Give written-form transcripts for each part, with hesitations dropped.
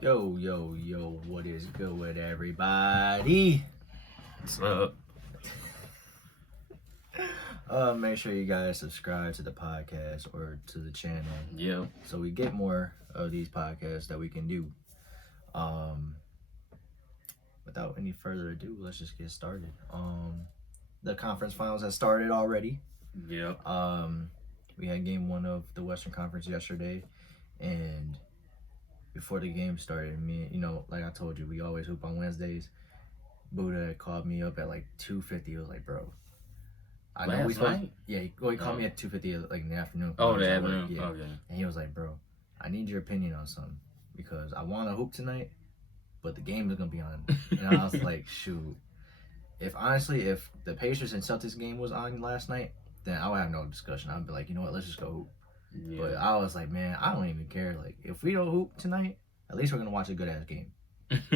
Yo, what is good with everybody? What's up? Make sure you guys subscribe to the podcast or to the channel. Yeah. So we get more of these podcasts that we can do. Without any further ado, let's just get started. The conference finals has started already. Yeah. We had game 1 of the Western Conference yesterday, and before the game started, like I told you, we always hoop on Wednesdays. Buddha called me up at like 2:50. He was like, "Bro, I know we supposed." Night? Yeah, he called me at 2:50, like in the afternoon. Oh, the afternoon. Yeah. Okay. And he was like, "Bro, I need your opinion on something because I want to hoop tonight, but the game is gonna be on." And I was like, "Shoot, if the Pacers and Celtics game was on last night, then I would have no discussion. I'd be like, you know what, let's just go hoop." Yeah. But I was like, man, I don't even care. Like, if we don't hoop tonight, at least we're gonna watch a good ass game.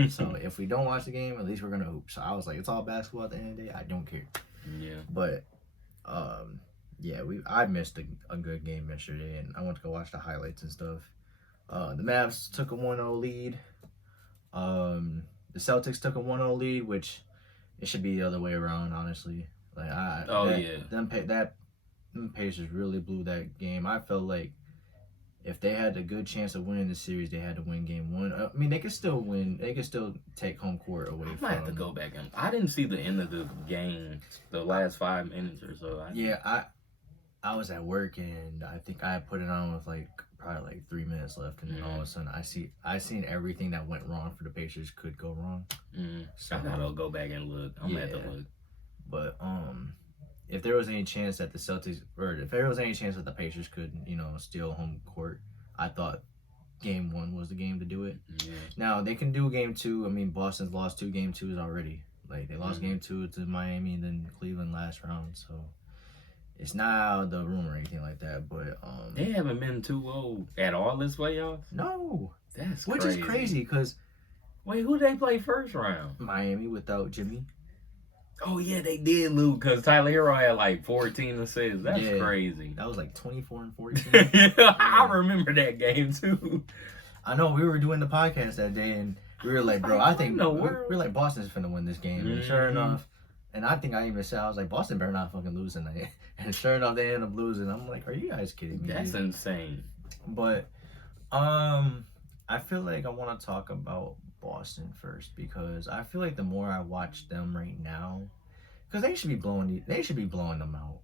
So if we don't watch the game, at least we're gonna hoop. So I was like, it's all basketball at the end of the day. I don't care. Yeah. But I missed a good game yesterday, and I went to go watch the highlights and stuff. The Mavs took a 1-0 lead. The Celtics took a 1-0 lead, which it should be the other way around, honestly. Like them Pacers really blew that game. I felt like if they had a good chance of winning the series, they had to win game 1. I mean, they could still win. They could still take home court away from. I might have to go back and I didn't see the end of the game, the last 5 minutes or so. I was at work, and I think I put it on with probably 3 minutes left, and then all of a sudden I seen everything that went wrong for the Pacers could go wrong. So I gotta go back and look. I'm gonna have to look. But if there was any chance that the Celtics, or if there was any chance that the Pacers could, steal home court, I thought game 1 was the game to do it. Yeah. Now they can do game 2. I mean, Boston's lost 2 game 2s already. Like, they lost game 2 to Miami and then Cleveland last round. So it's not out of the room or anything like that. But they haven't been 2-0 at all this playoffs. No, that's which crazy. is crazy because wait, who they play first round? Miami without Jimmy. Oh, yeah, they did lose because Tyler Hero had like 14 assists. That's crazy. That was like 24 and 14. Yeah, I remember that game, too. I know, we were doing the podcast that day, and we were like, bro, I think we're like, Boston's finna win this game. And sure enough, and I think I even said, I was like, Boston better not fucking lose tonight. And sure enough, they end up losing. I'm like, are you guys kidding me? That's insane. But I feel like I want to talk about Boston first, because I feel like the more I watch them right now, because they should be blowing them out.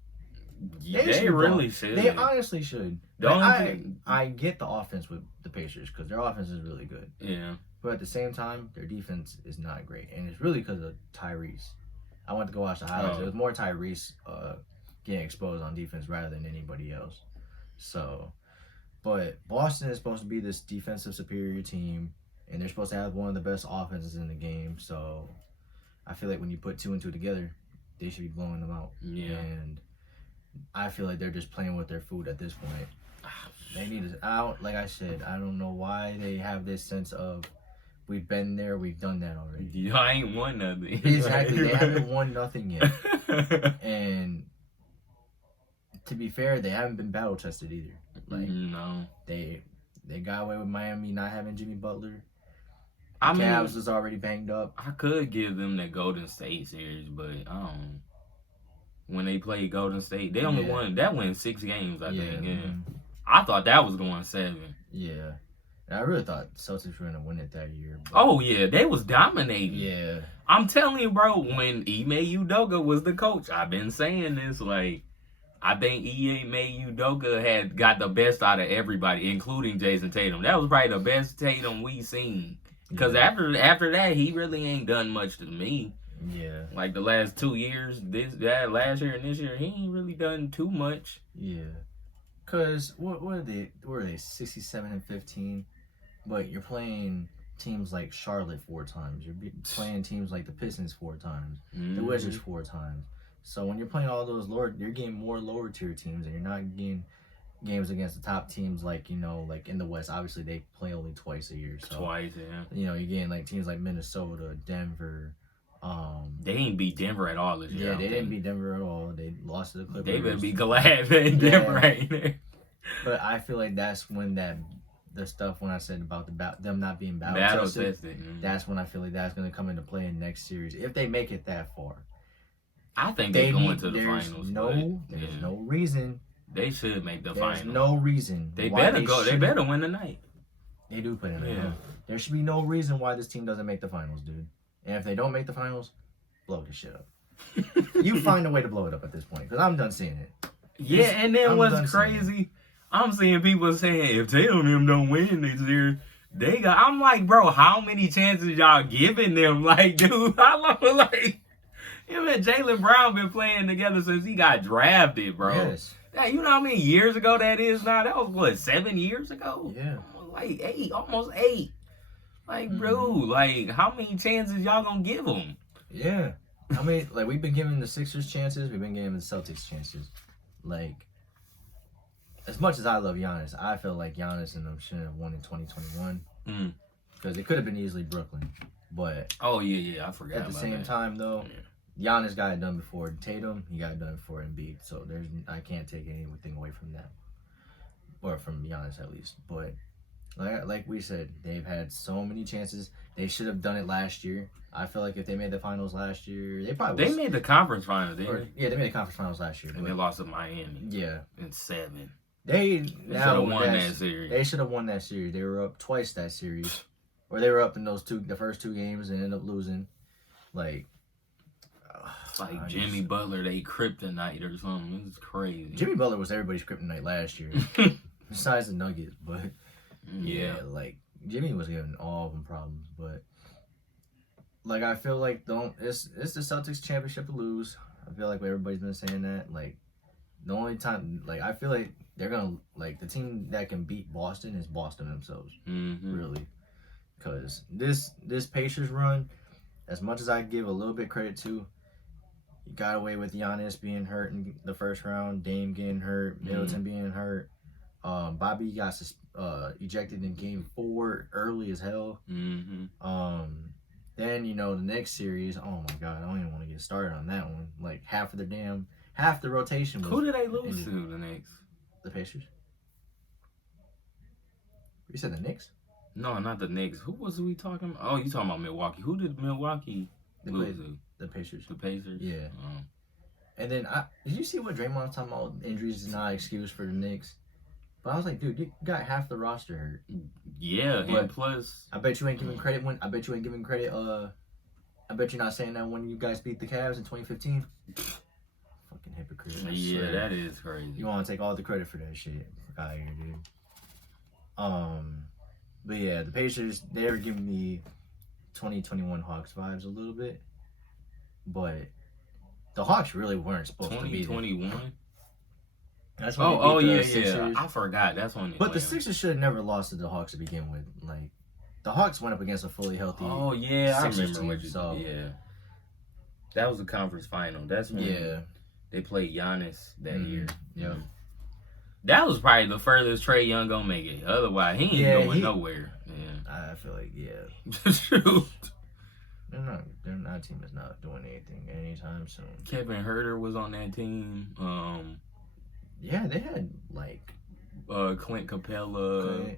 They really should. They honestly should. I get the offense with the Pacers because their offense is really good. Yeah. But at the same time, their defense is not great, and it's really because of Tyrese. I went to go watch the highlights. It was more Tyrese getting exposed on defense rather than anybody else. So, but Boston is supposed to be this defensive superior team, and they're supposed to have one of the best offenses in the game. So, I feel like when you put 2 and 2 together, they should be blowing them out. Yeah. And I feel like they're just playing with their food at this point. They need to out. Like I said, I don't know why they have this sense of we've been there, we've done that already. Yeah, I ain't won nothing. Exactly. They haven't won nothing yet. And to be fair, they haven't been battle tested either. Like, no. They got away with Miami not having Jimmy Butler. Cavs was already banged up. I could give them that Golden State series, but when they played Golden State, they only won 6 games, I think. Yeah. I thought that was going 7. Yeah. And I really thought Celtics were going to win it that year. Oh, yeah. They was dominating. Yeah. I'm telling you, bro, when Ime Udoka was the coach, I've been saying this, like, I think Ime Udoka had got the best out of everybody, including Jason Tatum. That was probably the best Tatum we seen. Because after that, he really ain't done much to me. Yeah. Like the last 2 years, last year and this year, he ain't really done too much. Yeah. Because what are they? 67 and 15. But you're playing teams like Charlotte 4 times. You're playing teams like the Pistons 4 times. The Wizards 4 times. So when you're playing all those you're getting more lower tier teams, and you're not getting games against the top teams like like in the West. Obviously, they play only twice a year. So, Twice, yeah. You're getting like teams like Minnesota, Denver. They ain't beat Denver at all this year. Yeah, they didn't beat Denver at all. They lost to the Clippers. They better be glad they Denver right there. But I feel like that's when the stuff when I said about them not being battle tested. tested. That's when I feel like that's going to come into play in the next series if they make it that far. I think they're going to the finals. There's no reason. They should make the finals. finals. No reason. They better go. They better win tonight. They do play tonight. Yeah. There should be no reason why this team doesn't make the finals, dude. And if they don't make the finals, blow this shit up. You find a way to blow it up at this point, because I'm done seeing it. Yeah, and then what's crazy? I'm seeing people saying if Tatum and them don't win this year, they got. I'm like, bro, how many chances y'all giving them? Like, dude, how long? Like, him and Jaylen Brown been playing together since he got drafted, bro. Yes. That, you know how many years ago that is now? That was what, 7 years ago? Yeah. Like 8, almost 8. Like, bro, like how many chances y'all gonna give them? Yeah. I mean, like we've been giving the Sixers chances, we've been giving the Celtics chances. Like, as much as I love Giannis, I feel like Giannis and them shouldn't have won in 2021 because it could have been easily Brooklyn. But oh yeah, I forgot. At the same time, though, Giannis got it done before Tatum. He got it done before Embiid. So I can't take anything away from that, or from Giannis at least. But like we said, they've had so many chances. They should have done it last year. I feel like if they made the finals last year, they made the conference finals. They made the conference finals last year, and they lost to Miami. Yeah, in 7. They should have won that series. They should have won that series. They were up twice that series, or they were up in the first 2 games and ended up losing. Like, it's like Jimmy Butler, they kryptonite or something. It's crazy. Jimmy Butler was everybody's kryptonite last year, besides the Nuggets. But yeah, like Jimmy was giving all of them problems. But like, I feel like it's the Celtics championship to lose. I feel like everybody's been saying that. Like, the only time, like, I feel like they're gonna, like, the team that can beat Boston is Boston themselves, really, because this Pacers run, as much as I give a little bit credit to, you got away with Giannis being hurt in the first round, Dame getting hurt, Middleton being hurt, Bobby got ejected in Game 4 early as hell. Then, you know, the next series, oh my God, I don't even want to get started on that one. Like, half the rotation was... Who did they lose to the Knicks? The Pacers. You said the Knicks? No, not the Knicks. Who was we talking about? Oh, you talking about Milwaukee. Who did Milwaukee lose to? The Pacers. The Pacers? Yeah. And then, did you see what Draymond was talking about? Injuries is not an excuse for the Knicks. But I was like, dude, you got half the roster hurt. Yeah, but, and plus... I bet you ain't giving credit I bet you're not saying that when you guys beat the Cavs in 2015. Fucking hypocrite. Yeah, that is crazy. You want to take all the credit for that shit. Fuck out of here, dude. But yeah, the Pacers, they were giving me 2021 Hawks vibes a little bit. But the Hawks really weren't supposed to be 2021? That's when yeah. I forgot. That's when. But the Sixers should have never lost to the Hawks to begin with. Like, the Hawks went up against a fully healthy. Oh yeah, Sixers I remember team, what you said. Yeah, that was the conference final. That's when they played Giannis that year. Yeah, that was probably the furthest Trae Young gonna make it. Otherwise, he ain't going nowhere. Yeah, I feel like True. That team is not doing anything anytime soon. Kevin Huerter was on that team. Yeah, they had like Clint Capella,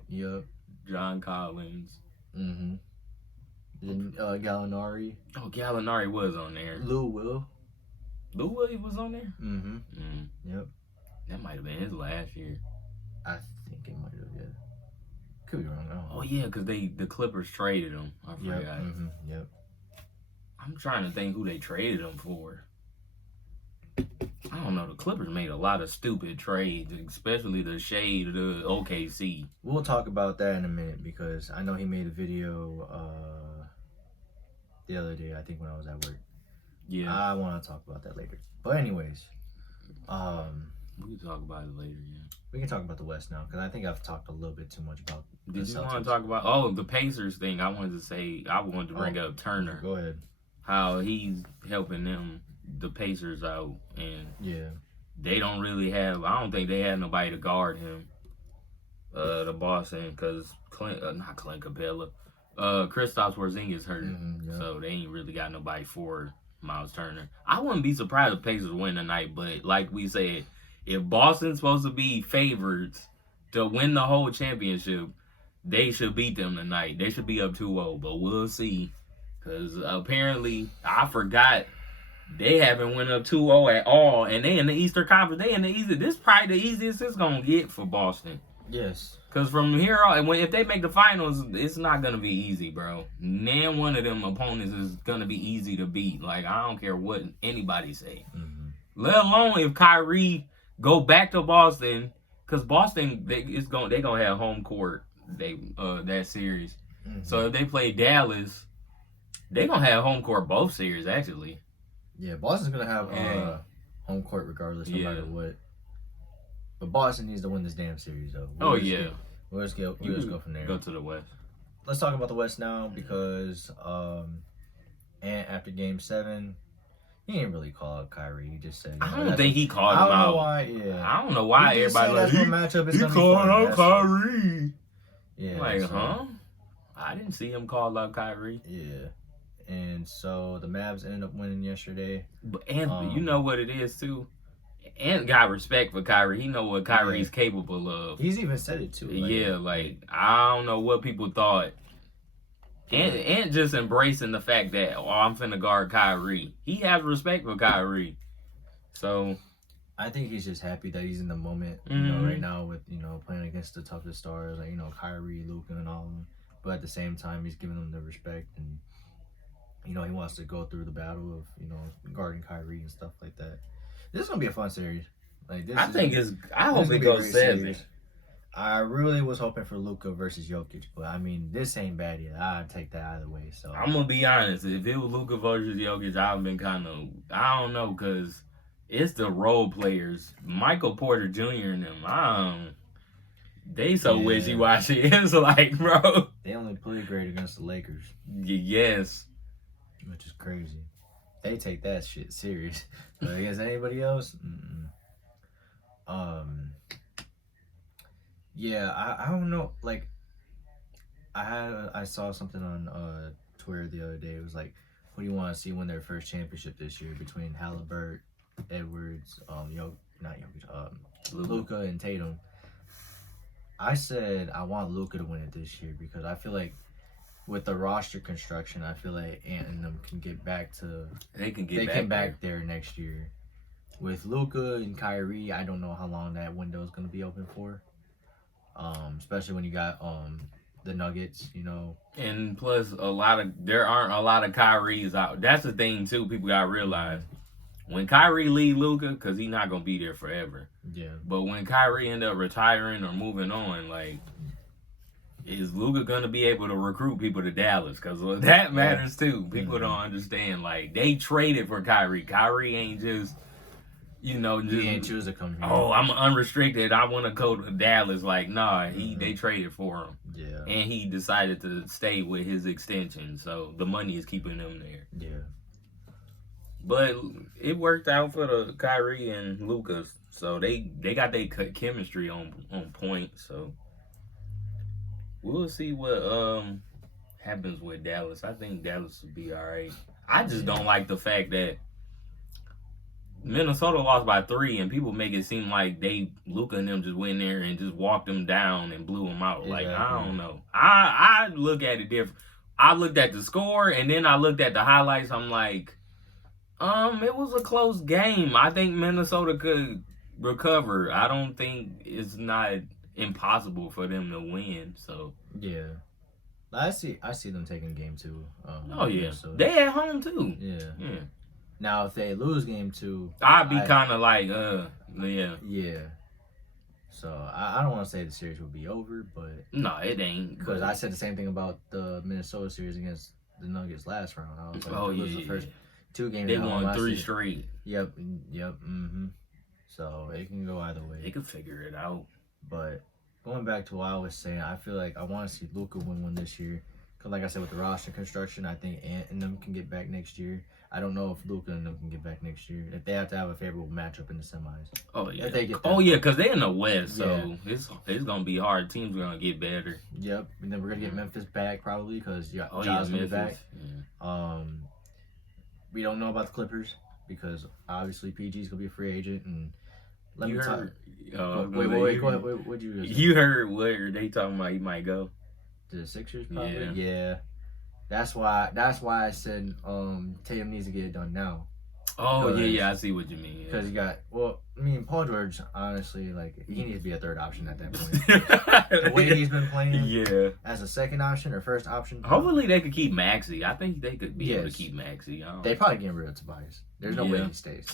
John Collins, then Gallinari. Oh, Gallinari was on there. Lou Will was on there. Yep. That might have been his last year. I think it might have. Yeah. Could be wrong. Oh yeah, because the Clippers traded him. I forgot. Yep. I'm trying to think who they traded him for. I don't know. The Clippers made a lot of stupid trades, especially the shade of the OKC. We'll talk about that in a minute because I know he made a video the other day, I think when I was at work. Yeah. I want to talk about that later. But anyways, we can talk about it later, yeah. We can talk about the West now because I think I've talked a little bit too much about Did you want to talk about, the Pacers thing? I wanted to bring up Turner. Go ahead. How he's helping the Pacers out, and they don't really have. I don't think they had nobody to guard him. The Boston, because not Clint Capella, Kristaps Porzingis hurt, so they ain't really got nobody for Miles Turner. I wouldn't be surprised if Pacers win tonight, but like we said, if Boston's supposed to be favorites to win the whole championship, they should beat them tonight. They should be up 2-0, but we'll see. Because apparently, I forgot they haven't went up 2-0 at all, and they in the Eastern Conference. They in the easy. This is probably the easiest it's gonna get for Boston. Yes. Because from here on, if they make the finals, it's not gonna be easy, bro. None one of them opponents is gonna be easy to beat. Like, I don't care what anybody say. Mm-hmm. Let alone if Kyrie go back to Boston, because Boston they gonna have home court that series. Mm-hmm. So if they play Dallas, they gonna have home court both series actually. Yeah, Boston's gonna have home court regardless, no matter what. But Boston needs to win this damn series, though. We'll just go from there. Go to the West. Let's talk about the West now because and after Game 7, he didn't really call out Kyrie. He just said, I don't think he called him out. I don't know why. Yeah, I don't know why everybody like he called out Kyrie. Yeah, like, huh? I didn't see him call out Kyrie. Yeah. And so the Mavs ended up winning yesterday. And you know what it is, too? And got respect for Kyrie. He know what Kyrie's capable of. He's even said it, too. Like, I don't know what people thought. And just embracing the fact that, I'm finna guard Kyrie. He has respect for Kyrie. So I think he's just happy that he's in the moment, you know, right now with, playing against the toughest stars, like, Kyrie, Luka, and all of them. But at the same time, he's giving them the respect and he wants to go through the battle of, guarding Kyrie and stuff like that. This is going to be a fun series. Like I hope it goes 7. I really was hoping for Luka versus Jokic, but I mean, this ain't bad yet. I'd take that either way. So I'm going to be honest. If it was Luka versus Jokic, I've been I don't know, because it's the role players. Michael Porter Jr. and them, they so wishy-washy. It's like, bro. They only played great against the Lakers. Yes. Which is crazy. They take that shit serious. But against anybody else, yeah, I don't know. Like, I saw something on Twitter the other day. It was like, who do you want to see win their first championship this year between Halliburton, Edwards, Luka and Tatum? I said I want Luka to win it this year because I feel like with the roster construction, I feel like Ant and them can get back to. They can get back there next year. With Luka and Kyrie, I don't know how long that window is going to be open for. Especially when you got the Nuggets, And plus, there aren't a lot of Kyries out. That's the thing too. People gotta realize when Kyrie leave Luka, because he's not gonna be there forever. Yeah. But when Kyrie end up retiring or moving on, like, is Luka gonna be able to recruit people to Dallas? Because that matters too. People don't understand. Like, they traded for Kyrie. Kyrie ain't just, he ain't choose to come here. Oh, I'm unrestricted. I want to go to Dallas. Like, nah, they traded for him. Yeah. And he decided to stay with his extension. So the money is keeping him there. Yeah. But it worked out for the Kyrie and Luka. So they got their chemistry on point. So we'll see what happens with Dallas. I think Dallas will be all right. I just don't like the fact that Minnesota lost by 3, and people make it seem like Luka and them just went there and just walked them down and blew them out. Like, I don't know. I look at it different. I looked at the score, and then I looked at the highlights. I'm like, it was a close game. I think Minnesota could recover. I don't think it's not impossible for them to win. So yeah, I see them taking game 2. Oh yeah, Minnesota. They at home too. Yeah. Now, if they lose game 2, I'd be kind of like, yeah. Yeah. So, I don't want to say the series will be over, but... No, it ain't. Because I said the same thing about the Minnesota series against the Nuggets last round. I was like, the first 2 games. They won 3 straight. Yep, So, it can go either way. They can figure it out. But, going back to what I was saying, I feel like I want to see Luka win one this year. Because, like I said, with the roster construction, I think Ant and them can get back next year. I don't know if Luka and them can get back next year. If they have to have a favorable matchup in the semis. Oh, yeah. Because they're in the West, so it's going to be hard. Teams are going to get better. Yep. And then we're going to get Memphis back, probably, because Ja's going to be back. Yeah. We don't know about the Clippers, because obviously PG's going to be a free agent. And wait, go ahead. What'd you say? You heard where they talking about he might go? The Sixers probably. Yeah. That's why I said Tatum needs to get it done now. Oh yeah, I see what you mean. Because you got Paul George, honestly, like he needs to be a third option at that point. The way he's been playing, as a second option or first option. Hopefully they could keep Maxey. I think they could be able to keep Maxey. They probably get rid of Tobias. There's no way he stays.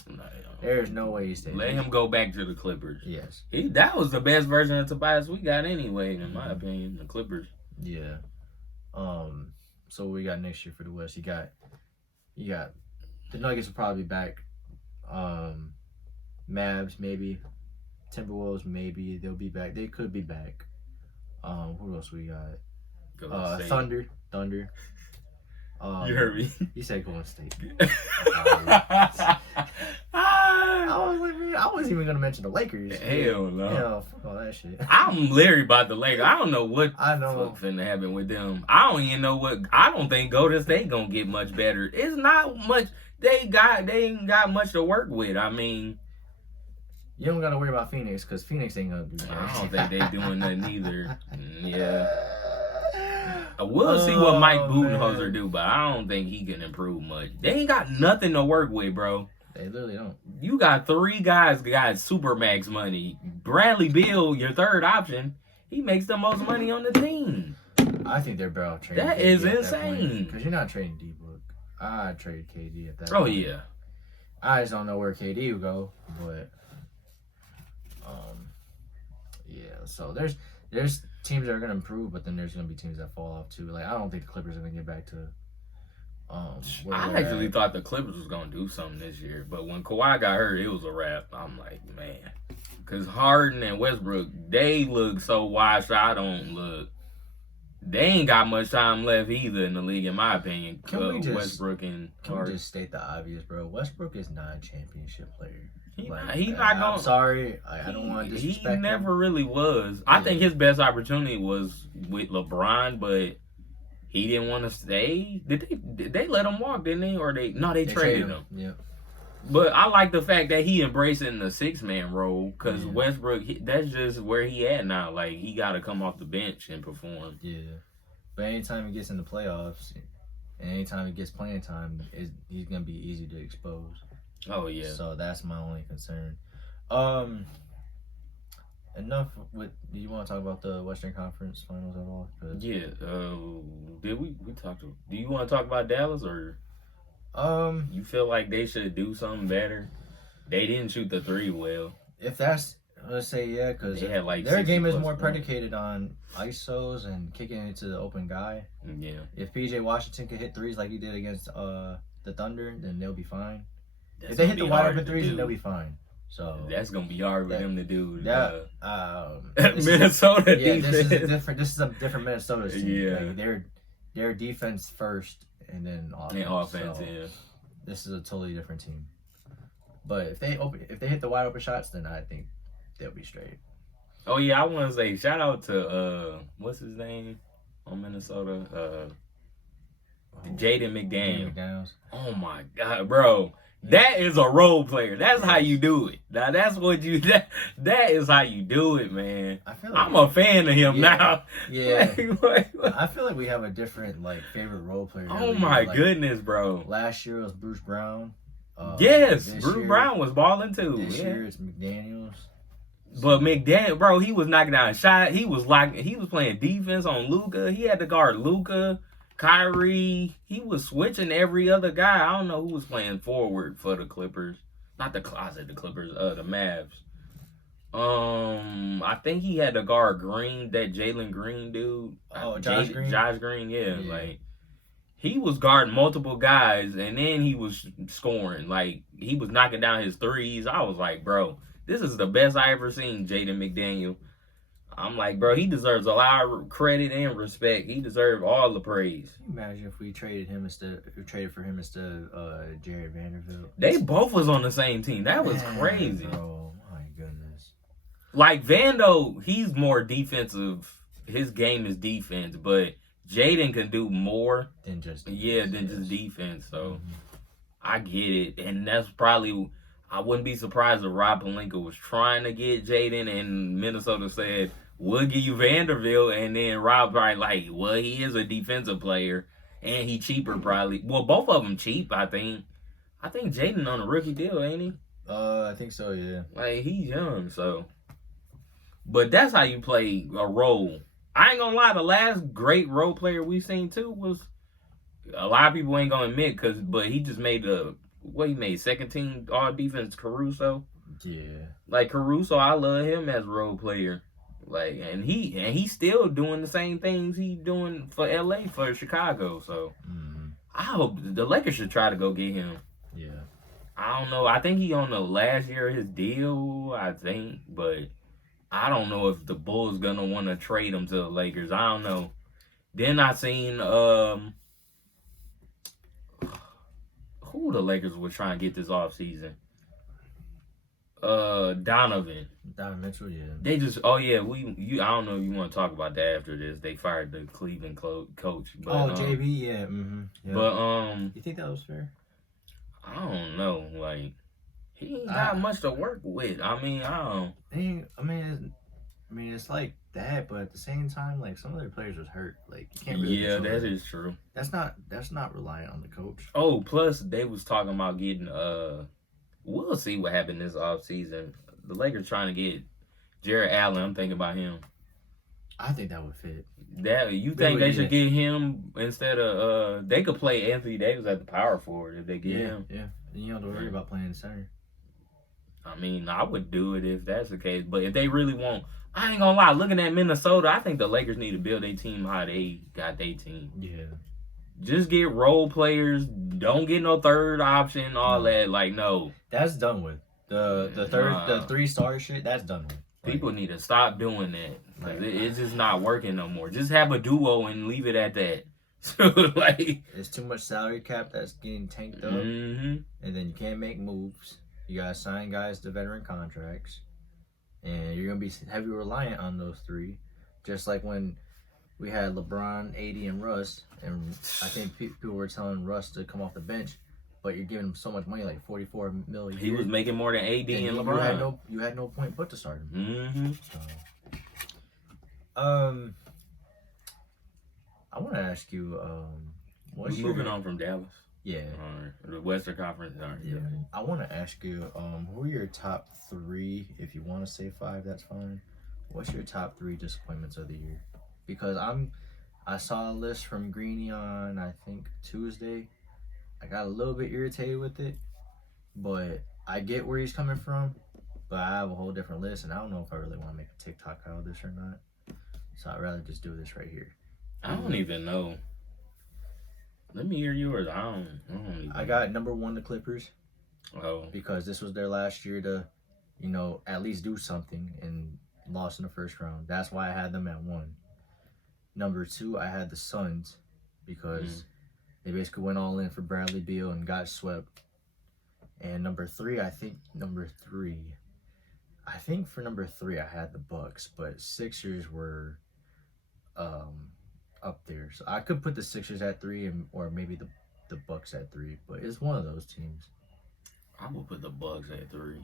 There's no way he stays. Let him go back to the Clippers. Yes, that was the best version of Tobias we got anyway, in my opinion. The Clippers. Yeah. So what we got next year for the West? You got the Nuggets will probably be back. Mavs maybe. Timberwolves maybe they'll be back. They could be back. Who else we got? Thunder. You heard me. You said Golden State. I wasn't even gonna mention the Lakers. Hell no. Yeah, fuck all that shit. I'm leery about the Lakers. I don't know what finna happen with them. I don't even know what. I don't think Golden State gonna get much better. It's not much. They ain't got much to work with. I mean, you don't gotta worry about Phoenix because Phoenix ain't gonna do that. I don't think they doing nothing either. Yeah. We'll see what Mike Budenholzer do, but I don't think he can improve much. They ain't got nothing to work with, bro. They literally don't. You got 3 guys got supermax money. Bradley Beal, your third option, he makes the most money on the team. I think they're better off trading. That is insane. Because you're not trading D-Book. I'd trade KD at that point. Oh, yeah. I just don't know where KD will go, but yeah. So there's teams that are gonna improve, but then there's gonna be teams that fall off too. Like I don't think the Clippers are gonna get back to. I actually thought the Clippers was gonna do something this year, but when Kawhi got hurt, it was a wrap. I'm like, man, because Harden and Westbrook, they look so washed. I don't look. They ain't got much time left either in the league, in my opinion. Westbrook and can we just state the obvious, bro? Westbrook is not a championship player. He's not going. I'm sorry, I don't want to disrespect him. He never really was. I think his best opportunity was with LeBron, but he didn't want to stay. Did they let him walk? Didn't they? Or they traded him. Yeah. But I like the fact that he embracing the 6-man role because Westbrook, that's just where he at now. Like he got to come off the bench and perform. Yeah. But anytime he gets in the playoffs, and anytime he gets playing time, he's gonna be easy to expose. Oh yeah. So that's my only concern. Enough with. Do you want to talk about the Western Conference Finals at all? Yeah. Did we talked to? Do you want to talk about Dallas or? You feel like they should do something better? They didn't shoot the 3 well. If that's, let's say because their game is more predicated on ISOs and kicking it to the open guy. Yeah. If PJ Washington could hit threes like he did against the Thunder, then they'll be fine. If they hit the wide open threes, then they'll be fine. So that's gonna be hard for them to do. Minnesota defense. This is a different Minnesota team. Yeah. Like they're defense first. And then offense. So this is a totally different team. But if they hit the wide open shots, then I think they'll be straight. Oh yeah, I want to say shout out to what's his name on Minnesota? Jaden McDaniels. Oh my God, bro. That is a role player. That's how you do it. Now that's what that is how you do it, man. I'm a fan of him now. Yeah. I feel like we have a different favorite role player. Oh my goodness, bro. Last year it was Bruce Brown. Yes, Bruce Brown was balling too. This year it's McDaniels. But McDaniel, bro, he was knocking down shots. He was playing defense on Luka. He had to guard Luka. Kyrie, he was switching every other guy. I don't know who was playing forward for the Clippers. Not the Clippers, the Mavs. I think he had to guard Green, that Jalen Green dude. Oh, Josh Green? Josh Green, yeah. Like, he was guarding multiple guys, and then he was scoring. Like, he was knocking down his threes. I was like, bro, this is the best I ever seen Jaden McDaniel. I'm like, bro, he deserves a lot of credit and respect. He deserves all the praise. Can you imagine if we traded for him instead of Jared Vanderbilt? They both was on the same team. That was crazy. Bro, my goodness. Like Vando, he's more defensive. His game is defense, but Jaden can do more than just defense. So I get it, and that's probably. I wouldn't be surprised if Rob Pelinka was trying to get Jaden, and Minnesota said, We'll give you Vanderbilt, and then Rob probably like, well, he is a defensive player, and he cheaper probably. Well, both of them cheap, I think. I think Jaden on a rookie deal, ain't he? I think so, yeah. Like, he's young, so. But that's how you play a role. I ain't gonna lie, the last great role player we seen too was, a lot of people ain't gonna admit, but he just made he made second team all defense, Caruso. Yeah. Like Caruso, I love him as a role player. Like, and he's still doing the same things he doing for LA, for Chicago. So I hope the Lakers should try to go get him. Yeah. I don't know. I think he on the last year of his deal, I think, but I don't know if the Bulls gonna want to trade him to the Lakers. I don't know. Then I seen who the Lakers were trying to get this offseason. Donovan Mitchell, yeah. They just I don't know if you want to talk about that after this. They fired the Cleveland coach. But, JB, yeah. Mm-hmm. Yep. But you think that was fair? I don't know. Like, he ain't got much to work with. I mean, I don't. It's like that, but at the same time, like, some of their players was hurt. Like, you can't really. Yeah, that is true. That's not reliant on the coach. Oh, plus they was talking about getting we'll see what happened this offseason. The Lakers trying to get Jared Allen. I'm thinking about him. I think that would fit. They should get him instead of they could play Anthony Davis at the power forward if they get him. Yeah. And you don't have to worry about playing the center. I mean, I would do it if that's the case. But if they really want, I ain't gonna lie, looking at Minnesota, I think the Lakers need to build a team how they got their team. Yeah. Just get role players. Don't get no third option. All that. Like, no. That's done with. The 3-star shit. That's done with. People need to stop doing that. Like, it's just not working no more. Just have a duo and leave it at that. So, like, it's too much salary cap that's getting tanked up, and then you can't make moves. You gotta sign guys to veteran contracts, and you're gonna be heavy reliant on those three. Just like when we had LeBron, AD, and Russ, and I think people were telling Russ to come off the bench, but you're giving him so much money, like $44 million. He was making more than AD and LeBron. You had no point but to start him. Mm-hmm. So, I want to ask you, we're moving on from Dallas. Yeah. The Western Conference. Yeah. I want to ask you, who are your top 3? If you want to say 5, that's fine. What's your top 3 disappointments of the year? Because I saw a list from Greeny on, I think, Tuesday. I got a little bit irritated with it, but I get where he's coming from. But I have a whole different list, and I don't know if I really want to make a TikTok out of this or not. So I'd rather just do this right here. I don't even know. Let me hear yours. I don't even I got number 1, the Clippers. Oh. Because this was their last year to, at least do something, and lost in the first round. That's why I had them at 1. Number 2, I had the Suns, because they basically went all in for Bradley Beal and got swept. And number 3, I think for number 3 I had the Bucks, but Sixers were up there. So I could put the Sixers at 3 or maybe the Bucks at 3, but it's one of those teams. I would put the Bucks at 3.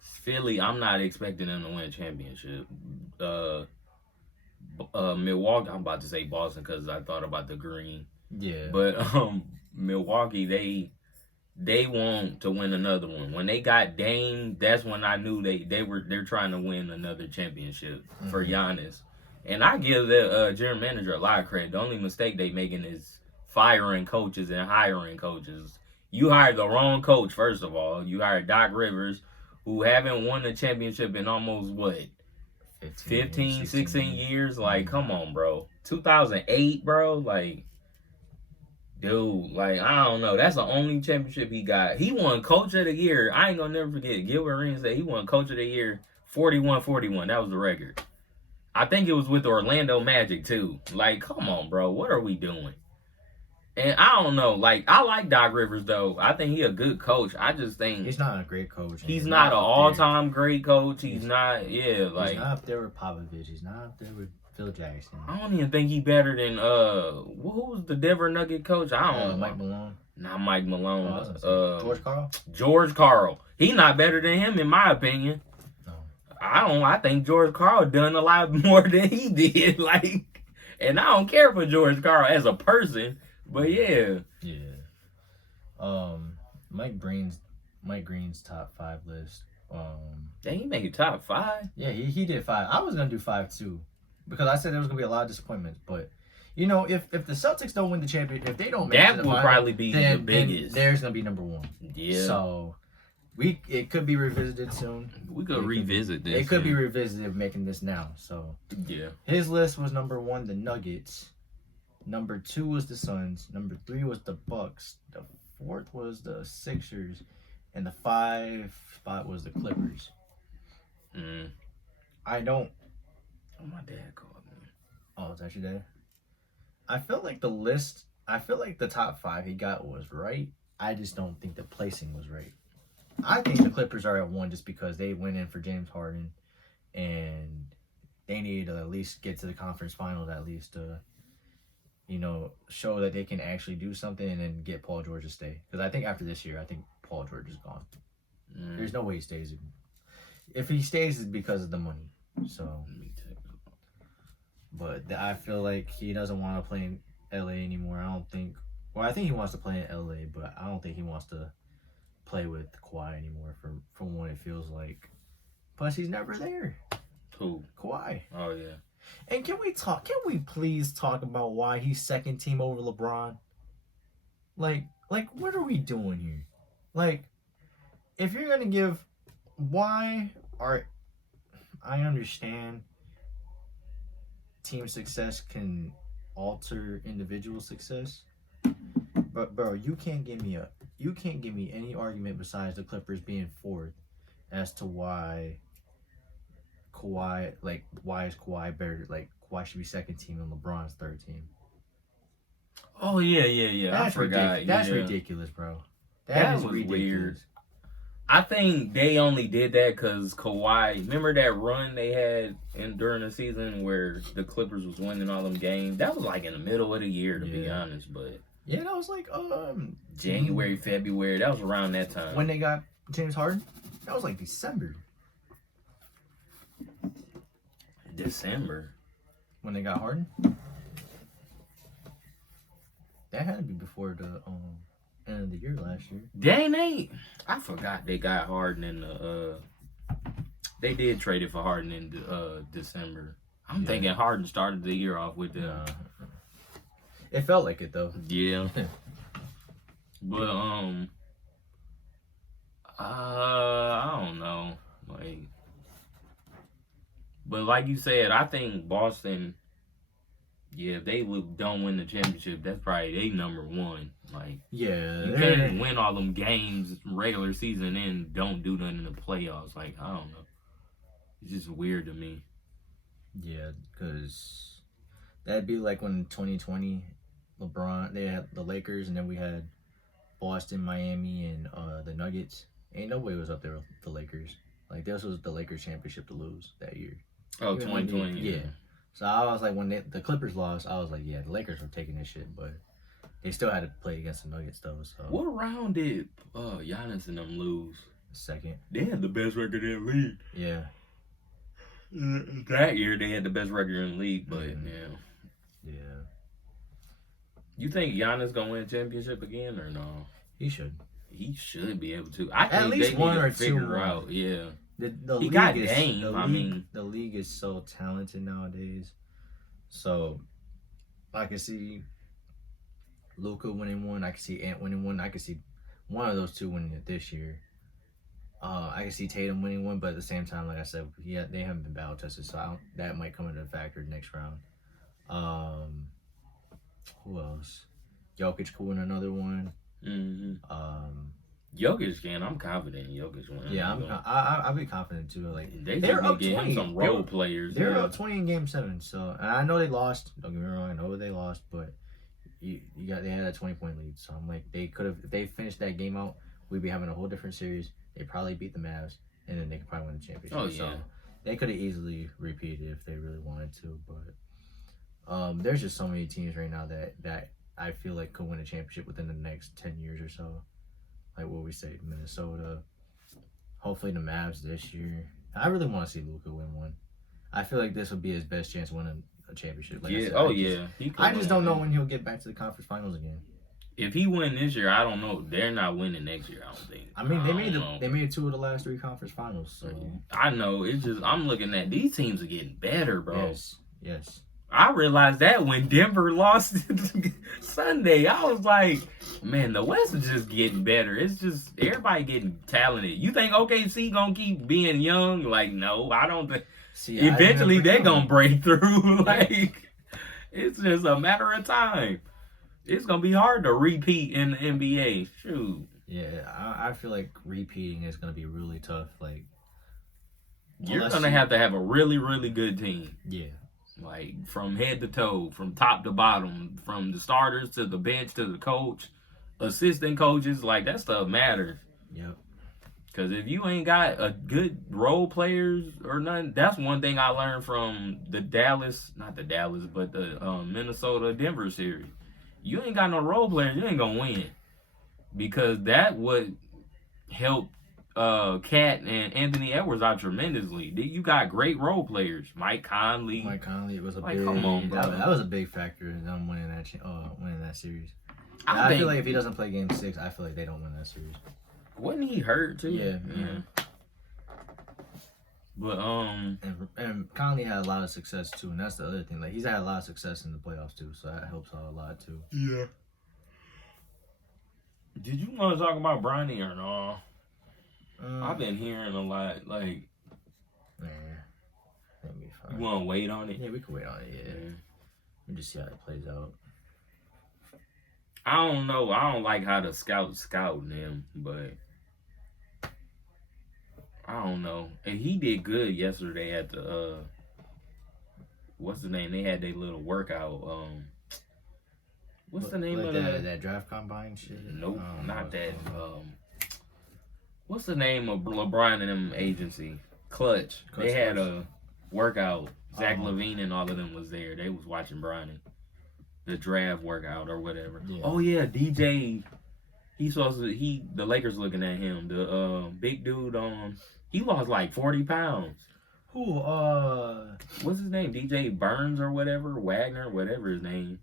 Philly, I'm not expecting them to win a championship. Milwaukee, I'm about to say Boston because I thought about the green. Yeah. But Milwaukee, they want to win another one. When they got Dame, that's when I knew they're trying to win another championship for Giannis. And I give the general manager a lot of credit. The only mistake they making is firing coaches and hiring coaches. You hired the wrong coach, first of all. You hired Doc Rivers, who haven't won a championship in almost, 15, 16 years? Like, come on, bro. 2008, bro? Like, dude, like, I don't know. That's the only championship he got. He won Coach of the Year. I ain't gonna never forget. Gilbert Arenas said he won Coach of the Year 41-41. That was the record. I think it was with the Orlando Magic, too. Like, come on, bro. What are we doing? And I don't know. Like, I like Doc Rivers, though. I think he's a good coach. I just think... He's not a great coach. He's not an all-time great coach. He's not... He's not up there with Popovich. He's not up there with Phil Jackson. I don't even think he's better than... who was the Denver Nugget coach? I don't know. Mike Malone. Not Mike Malone. George Karl? George Karl. He's not better than him, in my opinion. I think George Karl done a lot more than he did. Like, and I don't care for George Karl as a person, but yeah. Yeah. Um, Mike Green's top 5 list. Dang, he made top 5. Yeah, he did 5. I was gonna do 5 too, because I said there was gonna be a lot of disappointments. But you know, if the Celtics don't win the championship, if they don't make it to the will final, probably be the biggest. Then there's gonna be number 1. Yeah. So it could be revisited soon. We could revisit this. It could be revisited making this now. So yeah. His list was number 1, the Nuggets. Number 2 was the Suns. Number 3 was the Bucks. The 4th was the Sixers, and the 5 spot was the Clippers. I don't. Oh, my dad called me. Oh, is that your dad? I feel like the list. I feel like the top 5 he got was right. I just don't think the placing was right. I think the Clippers are at 1 just because they went in for James Harden, and they need to at least get to the conference finals, at least to, you know, show that they can actually do something and then get Paul George to stay. Because I think after this year, I think Paul George is gone. There's no way he stays. If he stays, it's because of the money. So, but I feel like he doesn't want to play in LA anymore. I don't think. Well, I think he wants to play in LA, but I don't think he wants to play with Kawhi anymore. From what it feels like. Plus, he's never there. Who? Kawhi. Oh yeah. And can we please talk about why he's second team over LeBron? Like what are we doing here? Like, if you're gonna give, I understand team success can alter individual success, but bro, you can't give me any argument besides the Clippers being 4th as to why Kawhi, why is Kawhi better? Like, Kawhi should be second team and LeBron's third team. Oh yeah. That's I forgot. That's ridiculous, bro. That was ridiculous. Weird. I think they only did that because Kawhi. Remember that run they had during the season where the Clippers was winning all them games? That was like in the middle of the year, to be honest. But yeah, that was like January, February. That was around that time when they got James Harden. That was like December. When they got Harden. That had to be before the end of the year last year. Dang, I forgot they got Harden in the they did trade it for Harden in December. I'm thinking Harden started the year off with the it felt like it though. Yeah. But I don't know. But like you said, I think Boston, if they don't win the championship, that's probably they number 1. Like, you can't win all them games regular season and don't do nothing in the playoffs. Like, I don't know. It's just weird to me. Yeah, because that'd be like when 2020, LeBron, they had the Lakers, and then we had Boston, Miami, and the Nuggets. Ain't nobody was up there with the Lakers. Like, this was the Lakers championship to lose that year. Oh, 2020. Yeah. So I was like, when the Clippers lost, I was like, yeah, the Lakers were taking this shit, but they still had to play against the Nuggets though. So what round did Giannis and them lose? Second. They had the best record in the league. Yeah. That year they had the best record in the league, but Yeah. You think Giannis gonna win a championship again or no? He should. He should be able to. I think at least they one need to or figure two out. Yeah. The he league got is, Dame. The league is so talented nowadays. So I can see Luka winning one. I can see Ant winning one. I can see one of those two winning it this year. I can see Tatum winning one, but at the same time, like I said, they haven't been battle tested, so that might come into a factor next round. Who else? Jokic could win another one. Jokic can. I'm confident Jokic win. Yeah, I'll be confident too. Like they're up 20. Some role players. They're up 20 in Game 7. So, and I know they lost. Don't get me wrong. I know they lost, but they had a 20-point lead. So I'm like, they could have, if they finished that game out, we'd be having a whole different series. They probably beat the Mavs, and then they could probably win the championship. Oh yeah. So they could have easily repeated if they really wanted to. But there's just so many teams right now that I feel like could win a championship within the next 10 years or so. Like what we say, Minnesota. Hopefully the Mavs this year. I really want to see Luka win one. I feel like this would be his best chance winning a championship. Like yeah. I said, I just don't know when he'll get back to the conference finals again. If he win this year, I don't know. They're not winning next year. I don't think. I mean, they made 2 of the last 3 conference finals. So I know. It's just I'm looking at these teams are getting better, bro. Yes. I realized that when Denver lost Sunday, I was like, man, the West is just getting better. It's just everybody getting talented. You think OKC gonna keep being young? Like, no, I don't think. Eventually, they're gonna break through. Like, it's just a matter of time. It's gonna be hard to repeat in the NBA. Shoot. Yeah, I feel like repeating is gonna be really tough. Like, you're gonna have to have a really, really good team. Yeah. Like, from head to toe, from top to bottom, from the starters to the bench to the coach, assistant coaches, like, that stuff matters. Yep. Because if you ain't got a good role players or nothing, that's one thing I learned from the Minnesota-Denver series. You ain't got no role players, you ain't going to win. Because that would help Cat and Anthony Edwards out tremendously. You got great role players. Mike Conley was a like, big. Come on, bro. That was a big factor in them winning that series. I feel like if he doesn't play Game 6, I feel like they don't win that series. Wasn't he hurt too? Yeah. But and Conley had a lot of success too, and that's the other thing. Like, he's had a lot of success in the playoffs too, so that helps out a lot too. Yeah. Did you want to talk about Bronny or no? I've been hearing a lot, like. Nah, that'd be fine. You want to wait on it? Yeah, we can wait on it. Yeah. We just see how it plays out. I don't know. I don't like how the scouting him, but I don't know. And he did good yesterday at the what's the name? They had their little workout. What's the name of that draft combine shit? Nope, not that. What's the name of LeBron and them agency? Clutch. They had a workout. Zach LaVine and all of them was there. They was watching Bronny. The draft workout or whatever. Yeah. Oh yeah, DJ. The Lakers looking at him. The big dude he lost like 40 pounds. Who what's his name? DJ Burns or whatever, Wagner, whatever his name.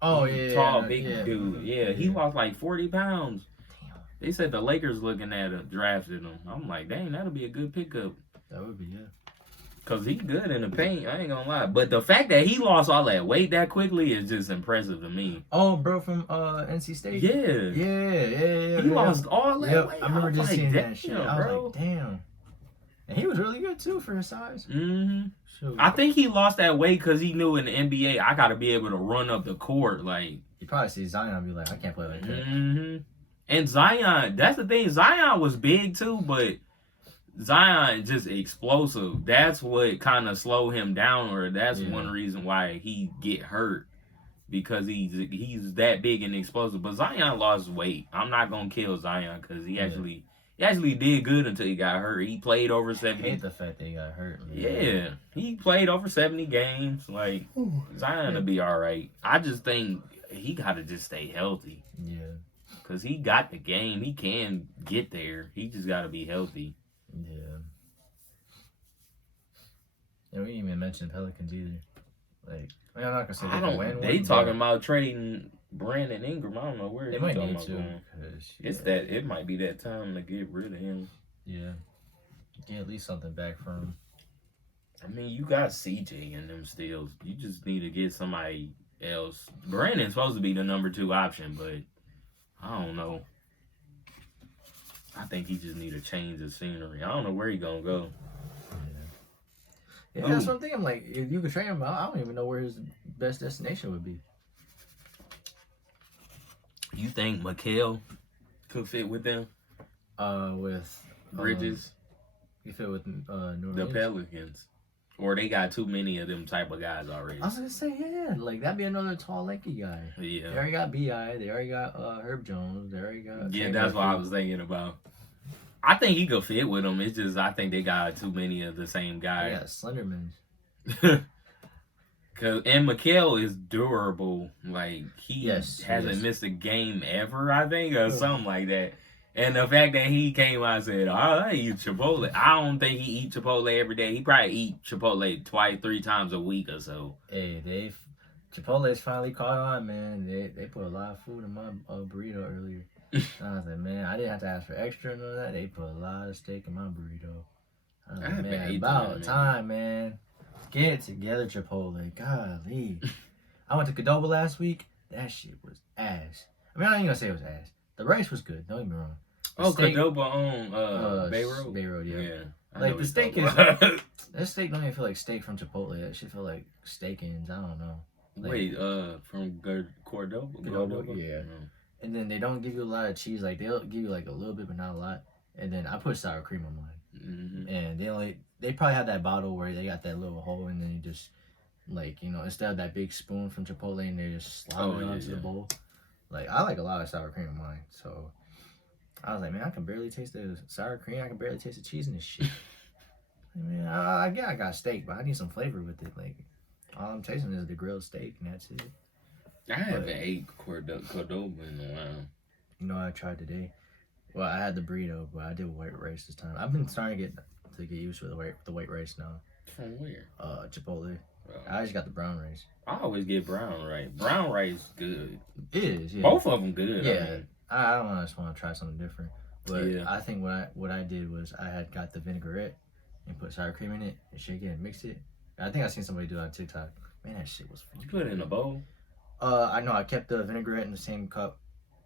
Oh yeah. Tall, big dude. Yeah, he lost like 40 pounds. Damn. They said the Lakers looking at him, drafted him. I'm like, dang, that'll be a good pickup. That would be, yeah. Because he's good in the paint, I ain't gonna lie. But the fact that he lost all that weight that quickly is just impressive to me. Oh, bro, from NC State? Yeah. He lost all that weight. I remember just seeing that shit. I was like, damn. And he was really good, too, for his size. Mm-hmm. Sure. I think he lost that weight because he knew in the NBA, I got to be able to run up the court. Like, you probably see Zion and be like, I can't play like that. Mm-hmm. And Zion, that's the thing. Zion was big, too, but Zion just explosive. That's what kind of slowed him down, or that's one reason why he get hurt, because he's that big and explosive. But Zion lost weight. I'm not gonna kill Zion because he actually did good until he got hurt. He played over 70. I hate the fact that he got hurt. Man. Yeah, he played over 70 games. Like, Zion will be all right. I just think he got to just stay healthy. Yeah, because he got the game. He can get there. He just got to be healthy. Yeah. And we didn't even mention Pelicans either. Like, I mean, I'm not gonna say they can win. They talking about trading Brandon Ingram. I don't know where they might need to. It's that. It might be that time to get rid of him. Yeah. Get at least something back from him. I mean, you got CJ in them still. You just need to get somebody else. Brandon's supposed to be the number 2 option, but I don't know. I think he just need to change the scenery. I don't know where he gonna go. Yeah, that's one thing. I'm like, if you could trade him, I don't even know where his best destination would be. You think Mackaveli could fit with them? With Bridges. You fit with New Orleans? The Pelicans. Or they got too many of them type of guys already. I was gonna say, yeah, like that'd be another tall, lanky guy. Yeah. They already got Bi. They already got Herb Jones. They already got. Yeah, that's what I was thinking about. I think he could fit with them. It's just I think they got too many of the same guys. Yeah, Slenderman. And Mackaveli is durable. Like he hasn't missed a game ever, I think, or something like that. And the fact that he came out and said, I eat Chipotle. I don't think he eat Chipotle every day. He probably eat Chipotle 2-3 times a week or so. Hey, Chipotle's finally caught on, man. They put a lot of food in my burrito earlier. I was like, man, I didn't have to ask for extra and all that. They put a lot of steak in my burrito. I was like, man, about time, man. Get it together, Chipotle. Golly. I went to Qdoba last week. That shit was ass. I mean, I ain't gonna say it was ass. The rice was good. Don't get me wrong. Qdoba on Bay Road? Bay Road, yeah. Like, the steak is... that steak don't even feel like steak from Chipotle. That shit feel like steak-ins. I don't know. Like, wait, from Qdoba? Yeah. And then they don't give you a lot of cheese. Like, they'll give you, like, a little bit, but not a lot. And then I put sour cream on mine. And they probably have that bottle where they got that little hole, and then you just, like, you know, instead of that big spoon from Chipotle, and they just slide it onto the bowl. Like, I like a lot of sour cream in mine, so I was like, man, I can barely taste the sour cream. I can barely taste the cheese in this shit. I mean, I got steak, but I need some flavor with it. Like, all I'm tasting is the grilled steak, and that's it. I haven't ate Qdoba in a while. You know what I tried today? Well, I had the burrito, but I did white rice this time. I've been starting to get used to the white rice now. From where? Chipotle. I just got the brown rice. I always get brown rice. Brown rice good. It is, yeah. Both of them good. Yeah. I don't know, I just want to try something different. But yeah. I think what I did was I had got the vinaigrette and put sour cream in it and shake it and mix it. I think I seen somebody do it on TikTok. Man, that shit was fun. You put it in a bowl? I know. I kept the vinaigrette in the same cup,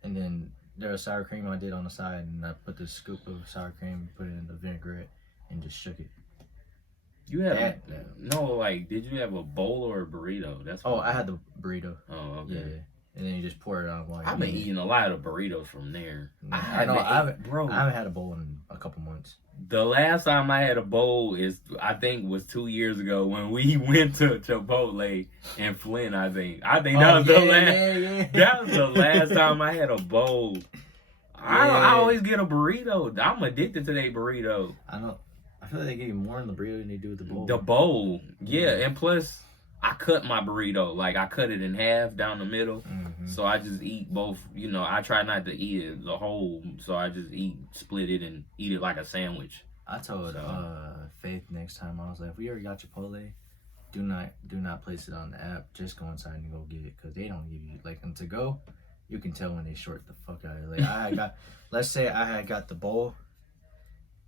and then there was sour cream I did on the side, and I put this scoop of sour cream, put it in the vinaigrette, and just shook it. You had did you have a bowl or a burrito? That's I had the burrito. Oh, okay. Yeah, and then you just pour it on while I've been eating a lot of burritos from there. I haven't had a bowl in a couple months. The last time I had a bowl was 2 years ago when we went to Chipotle in Flint. I think that was the last. That was the last time I had a bowl. I always get a burrito. I'm addicted to that burrito. I know. I feel like they give you more in the burrito than they do with the bowl. The bowl, yeah, and plus I cut my burrito. Like, I cut it in half down the middle, so I just eat both. You know, I try not to eat it the whole, so I just split it and eat it like a sandwich. I told Faith next time, I was like, if we ever got Chipotle, do not place it on the app. Just go inside and go get it, because they don't give you, like, and to go, you can tell when they short the fuck out of it. Like, let's say I had got the bowl,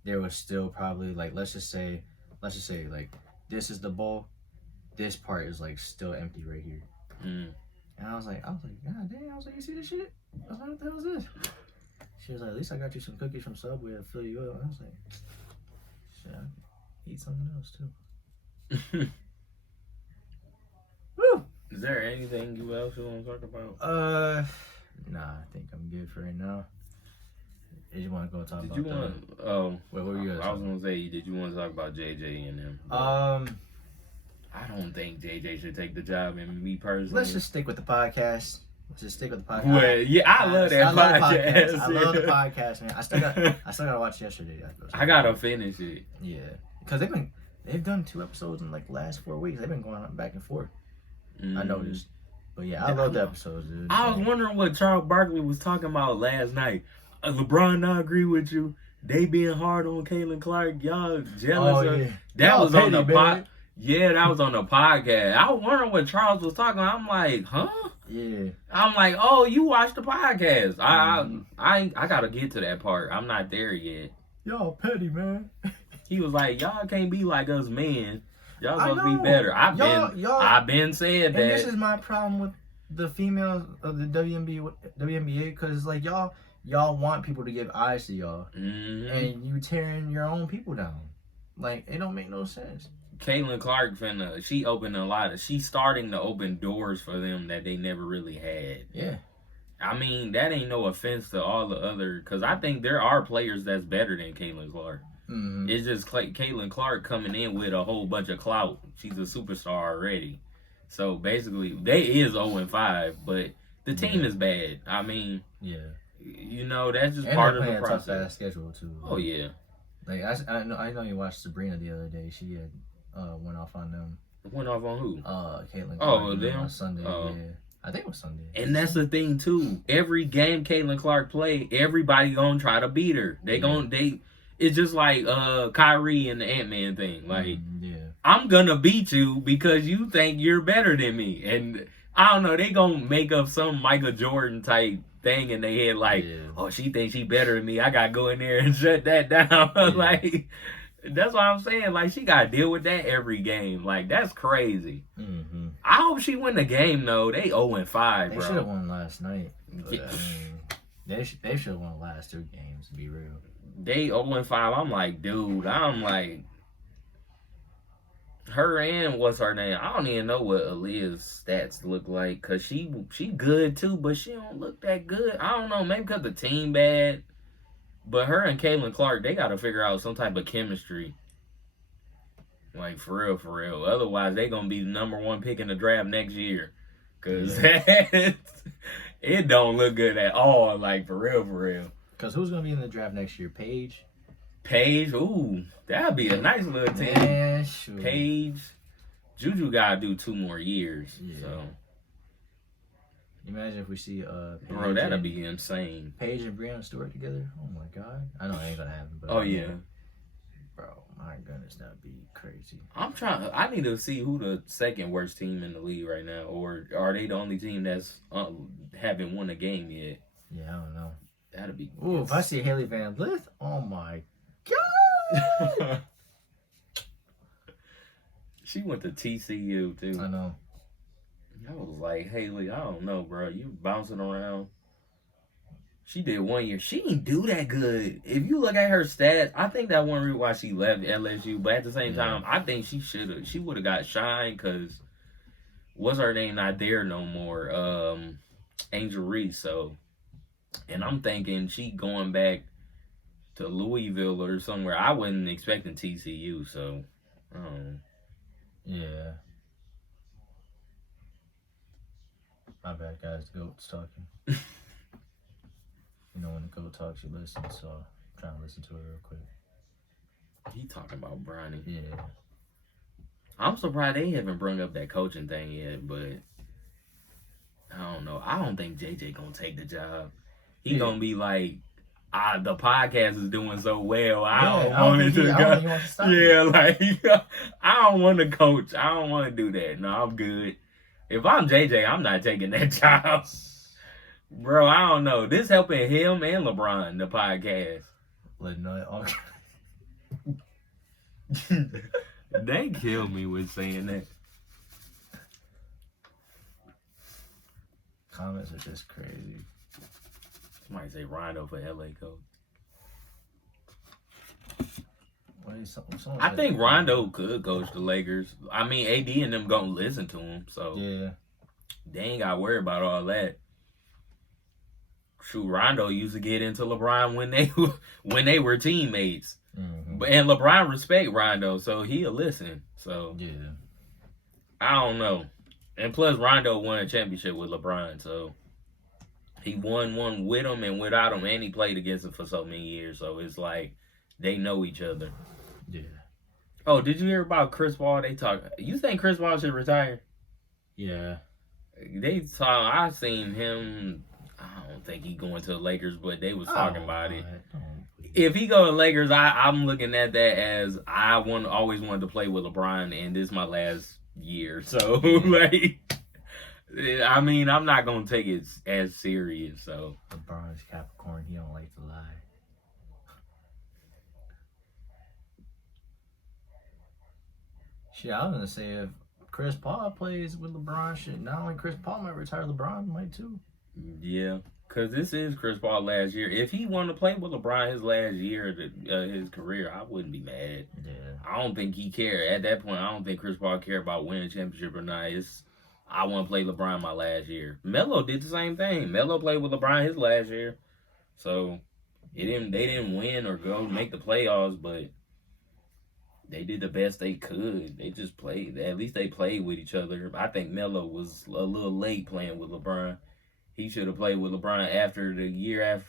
there was still probably, like, let's just say like, this is the bowl, this part is, like, still empty right here. And I was like, God damn, I was like, you see this shit? I was like, what the hell is this? She was like, at least I got you some cookies from Subway to fill you up. And I was like, shit, I can eat something else too. Woo! Is there anything else you want to talk about? Nah, I think I'm good for right now. Did you want to go talk about what were you I was going to say, did you want to talk about JJ and him? I don't think JJ should take the job, and me personally. Let's just stick with the podcast. Well, yeah, I love that podcast. I love the podcast, man. I still gotta watch yesterday. I gotta finish it. Yeah, because they've done 2 episodes in like the last 4 weeks. They've been going back and forth. I noticed. But yeah, I love the episodes, dude. I was wondering what Charles Barkley was talking about last night. LeBron, I agree with you. They being hard on Caitlin Clark. Y'all jealous of that was on the pod. Yeah, that was on the podcast. I was wondering what Charles was talking about. I'm like, huh? Yeah. I'm like, oh, you watched the podcast. I gotta get to that part. I'm not there yet. Y'all petty, man. He was like, y'all can't be like us men. Y'all supposed to be better. I've been saying that. And this is my problem with the females of the WNBA, because like y'all want people to give eyes to y'all, and you tearing your own people down. Like, it don't make no sense. Caitlin Clark she's starting to open doors for them that they never really had. Yeah. I mean, that ain't no offense to all the other, because I think there are players that's better than Caitlin Clark. It's just Caitlin Clark coming in with a whole bunch of clout. She's a superstar already. So basically, they is 0-5, but the team is bad. I mean, you know, that's just part of the process. Tough ass schedule too. Oh yeah. Like I know you watched Sabrina the other day. She had went off on them. Went off on who? Caitlin. Oh, them on Sunday. Oh. Yeah. I think it was Sunday. And that's the thing too. Every game Caitlin Clark play, everybody gonna try to beat her. It's just like Kyrie and the Ant-Man thing. Like, I'm gonna beat you because you think you're better than me. And I don't know, they gonna make up some Michael Jordan type thing in their head, like, oh, she thinks she better than me. I gotta go in there and shut that down. Like, that's what I'm saying. Like, she gotta deal with that every game. Like, that's crazy. Mm-hmm. I hope she win the game though. They 0-5, bro. They should have won last night. But, I mean, they should have won the last 2 games, to be real. They 0-5. I'm like, dude. I'm like, her and what's her name? I don't even know what Aaliyah's stats look like, cause she good too, but she don't look that good. I don't know, maybe cause the team bad. But her and Caitlin Clark, they gotta figure out some type of chemistry. Like, for real. Otherwise, they gonna be the #1 pick in the draft next year. Cause it don't look good at all. Like, for real. Cause who's gonna be in the draft next year? Paige, ooh, that'd be a nice little team. Yeah, sure. Paige, Juju gotta do 2 more years. Yeah. So, imagine if we see Paige, bro, that'd be insane. Paige and Breanna Stewart together. Oh my god, I know it ain't gonna happen. But bro, my goodness, that'd be crazy. I need to see who the second worst team in the league right now, or are they the only team that's haven't won a game yet? Yeah, I don't know. That'd be. Ooh, if I see Haley Van Lith, oh my god. She went to TCU too. I know. I was like, Haley, I don't know, bro. You bouncing around. She did 1 year. She didn't do that good. If you look at her stats, I think that one reason why she left LSU. But at the same time, I think she would have got shine because what's her name not there no more? Angel Reese. So, and I'm thinking she going back to Louisville or somewhere. I wasn't expecting TCU. So, yeah. My bad, guys. The goat's talking. You know, when the goat talks, you listen. So I'm trying to listen to it real quick. He talking about Bronny. Yeah. I'm surprised they haven't brought up that coaching thing yet, but I don't know. I don't think JJ gonna take the job. He gonna be like, the podcast is doing so well. I don't want it to go. Yeah, like I don't want to coach. I don't want to do that. No, I'm good. If I'm JJ, I'm not taking that job. Bro, I don't know. This helping him and LeBron, the podcast. They kill me with saying that. Comments are just crazy. Somebody say Rondo for LA coach. I think Rondo could coach the Lakers. I mean, AD and them gonna listen to him, so they ain't gotta worry about all that. Shoot, Rondo used to get into LeBron when they were teammates, and LeBron respect Rondo, so he'll listen. So I don't know. And plus, Rondo won a championship with LeBron, so he won one with him and without him, and he played against him for so many years. So it's like they know each other. Yeah. Oh, did you hear about Chris Paul? You think Chris Paul should retire? Yeah. I seen him. I don't think he going to the Lakers, but they was talking about it. If he go to Lakers, I'm looking at that as always wanted to play with LeBron, and this is my last year. So like, I mean, I'm not gonna take it as serious. So LeBron's Capricorn. He don't like to lie. Shit, I was gonna say if Chris Paul plays with LeBron, shit, not only Chris Paul might retire, LeBron might too. Yeah, because this is Chris Paul last year. If he wanted to play with LeBron his last year of his career, I wouldn't be mad. Yeah. I don't think he cared. At that point, I don't think Chris Paul cared about winning a championship or not. I want to play LeBron my last year. Melo did the same thing. Melo played with LeBron his last year. So they didn't win or go make the playoffs, but they did the best they could. They just played. At least they played with each other. I think Melo was a little late playing with LeBron. He should have played with LeBron after the year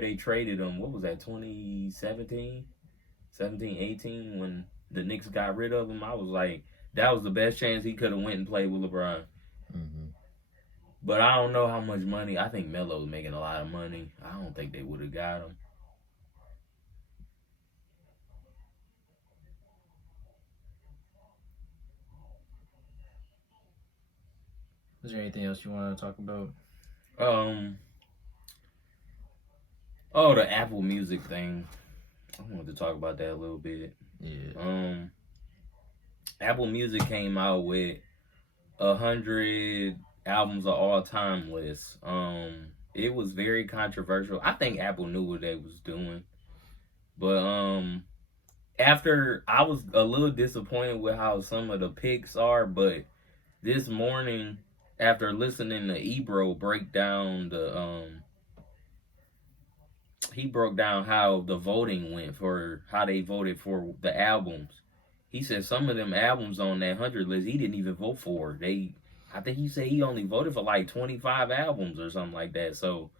they traded him. What was that, 2017? 17-18 when the Knicks got rid of him? I was like, that was the best chance he could have went and played with LeBron. Mm-hmm. But I don't know how much money. I think Melo's making a lot of money. I don't think they would have got him. Is there anything else you want to talk about? Um. Oh, the Apple Music thing. I wanted to talk about that a little bit. Yeah. Apple Music came out with 100 albums of all time list. It was very controversial. I think Apple knew what they was doing, but after I was a little disappointed with how some of the picks are, but this morning after listening to Ebro break down he broke down how the voting went for how they voted for the albums. He said some of them albums on that 100 list he didn't even vote for. I think he said he only voted for like 25 albums or something like that. So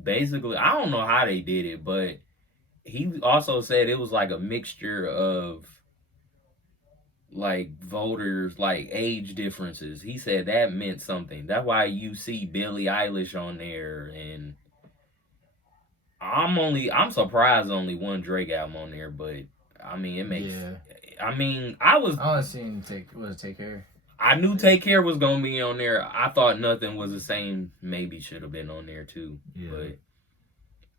basically, I don't know how they did it, but he also said it was like a mixture of like voters, like age differences. He said that meant something. That's why you see Billie Eilish on there, and I'm surprised only one Drake album on there, but I mean it makes. Yeah. I mean, I was seeing Take Care. I knew Take Care was gonna be on there. I thought Nothing Was the Same maybe should have been on there too. Yeah. But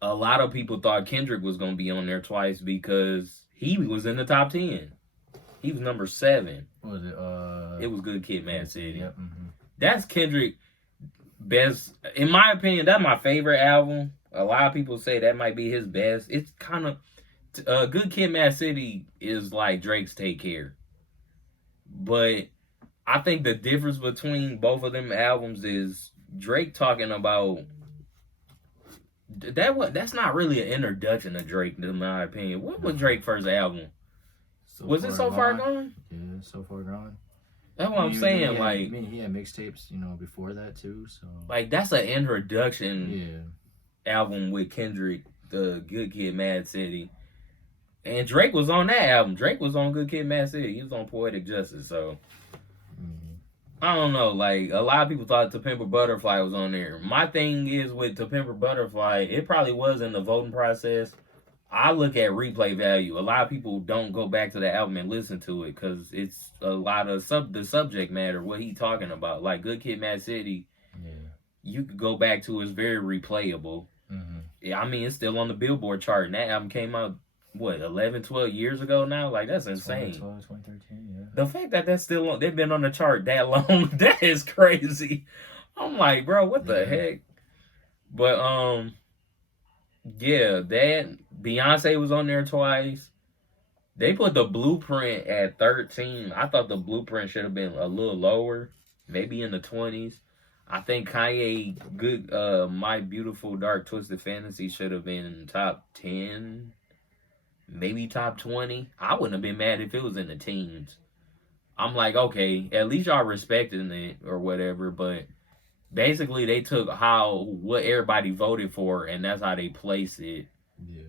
a lot of people thought Kendrick was gonna be on there twice because he was in the top 10. He was number 7. What was it? It was Good Kid, Mad City. Yep. Mm-hmm. That's Kendrick best, in my opinion. That's my favorite album. A lot of people say that might be his best. It's kind of Good Kid, Mad City is like Drake's Take Care, but I think the difference between both of them albums is Drake talking about that's not really an introduction to Drake, in my opinion. What was Drake's first album? Was it So Far Gone? Yeah, So Far Gone. That's what I'm saying. I mean, he had mixtapes, before that too. So like that's an introduction album with Kendrick, the Good Kid, Mad City, and Drake was on that album. Drake was on Good Kid, Mad City. He was on Poetic Justice. So I don't know. Like a lot of people thought To Pimp a Butterfly was on there. My thing is with To Pimp a Butterfly, it probably was in the voting process. I look at replay value. A lot of people don't go back to the album and listen to it because it's a lot of the subject matter, what he talking about. Like Good Kid, Mad City, you could go back to. It's very replayable. Mm-hmm. Yeah, I mean, it's still on the Billboard chart, and that album came out, 11, 12 years ago now? Like, that's insane. 2013, yeah. The fact that that's still on, they've been on the chart that long, that is crazy. I'm like, bro, what the heck? But, yeah, that Beyonce was on there twice. They put the Blueprint at 13. I thought the Blueprint should have been a little lower, maybe in the 20s. I think Kanye Good My Beautiful Dark Twisted Fantasy should have been top 10, maybe top 20. I wouldn't have been mad if it was in the teens. I'm like, okay, at least y'all respecting it or whatever, but basically they took what everybody voted for and that's how they placed it. Yeah.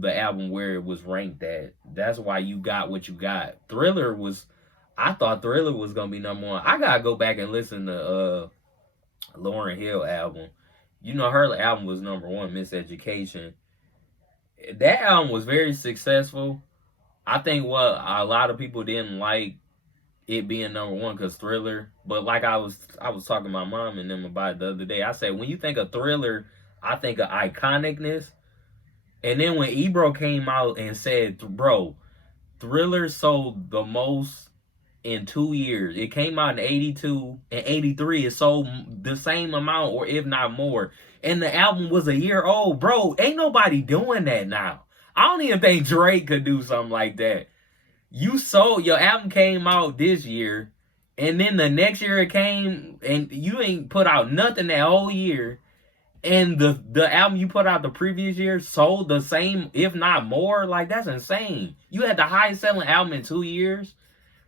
The album where it was ranked at. That's why you got what you got. I thought Thriller was gonna be number 1. I gotta go back and listen to Lauryn Hill album. Her album was number 1, Miseducation. That album was very successful. I think what a lot of people didn't like it being number 1 because Thriller. But like I was talking to my mom and them about it the other day. I said when you think of Thriller, I think of iconicness. And then when Ebro came out and said, bro, Thriller sold the most in 2 years. It came out in 82 and 83. It sold the same amount or if not more. And the album was a year old. Bro, ain't nobody doing that now. I don't even think Drake could do something like that. Your album came out this year. And then the next year it came and you ain't put out nothing that whole year. And the album you put out the previous year sold the same, if not more. Like, that's insane. You had the highest selling album in 2 years.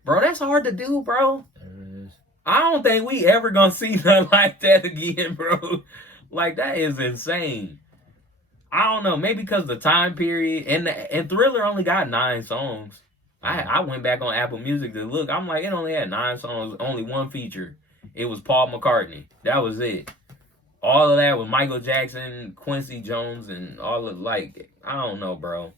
Bro, that's hard to do, bro. It is. I don't think we ever gonna see nothing like that again, bro. Like, that is insane. I don't know. Maybe because the time period. And Thriller only got 9 songs. I went back on Apple Music to look. I'm like, it only had 9 songs, only 1 feature. it was Paul McCartney. That was it. All of that with Michael Jackson, Quincy Jones, and all of, like, I don't know, bro.